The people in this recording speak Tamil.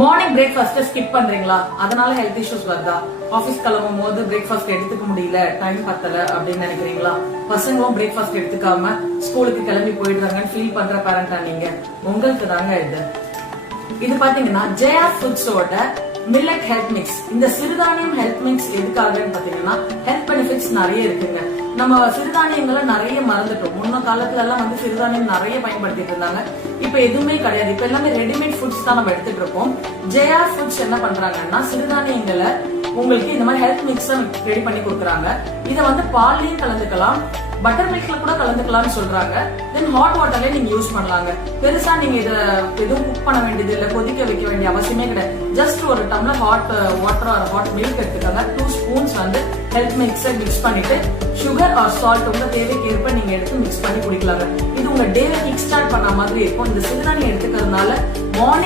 மார்னிங் பிரேக்ஃபாஸ்ட் ஸ்கிப் பண்றீங்களா? அதனால ஹெல்த் இஷ்யூஸ் வருதா? ஆபீஸ் கிளம்பும் போது பிரேக்ஃபாஸ்ட் எடுத்துக்க முடியல, டைம் பத்தல அப்படின்னு நினைக்கிறீங்களா? பசங்களும் பிரேக்ஃபாஸ்ட் எடுத்துக்காம ஸ்கூலுக்கு கிளம்பி போயிடுறாங்கன்னு ஃபீல் பண்ற பேரண்டா நீங்க? உங்களுக்கு தாங்க இது பாத்தீங்கன்னா ஜெயா ஃபுட்ஸோட மில்லட் ஹெல்த் மிக்ஸ். இந்த சிறுதானியம் ஹெல்த் மிக்ஸ் எதுக்காகன்னு பாத்தீங்கன்னா ஹெல்த் பெனிஃபிட்ஸ் நிறைய இருக்குங்க. நம்ம சிறுதானியங்களை நிறைய மறந்துட்டோம். முன்ன காலத்துல எல்லாம் சிறுதானியம் நிறைய பயன்படுத்திட்டு இருந்தாங்க. இப்ப எதுவுமே கிடையாது. இப்ப எல்லாமே ரெடிமேட் ஃபுட்ஸ் தான் நம்ம எடுத்துட்டு இருக்கோம். ஜெயா ஃபுட்ஸ் என்ன பண்றாங்கன்னா சிறுதானியங்களை உங்களுக்கு இந்த மாதிரி ஹெல்த் மிக்ஸ் ரெடி பண்ணி கொடுக்குறாங்க. இதை பால்லயும் கலந்துக்கலாம், பட்டர் மில்க்ல கூட கலந்துக்கலாம்னு சொல்றாங்க. தென் ஹாட் வாட்டர்ல நீங்க யூஸ் பண்ணலாங்க. பெருசா நீங்க இத எதுவும் குக் பண்ண வேண்டியது இல்ல, கொதிக்க வைக்க வேண்டிய அவசியமே கிடையாது. ஜஸ்ட் ஒரு tumbler hot water or hot milk எடுத்துக்காங்க. 2 ஸ்பூன்ஸ் ஹெல்த் மிக்ஸை மிக்ஸ் பண்ணிட்டு சுகர் ஆர் சால்ட் உங்க தேவைக்கு ஏற்ப நீங்க எடுத்து மிக்ஸ் பண்ணி குடிக்கலாங்க. இது உங்க டேவை கிக் ஸ்டார்ட் பண்ண மாதிரி இருக்கும். இந்த சிறுதானியம் எடுத்துக்கிறதுனால மார்னிங்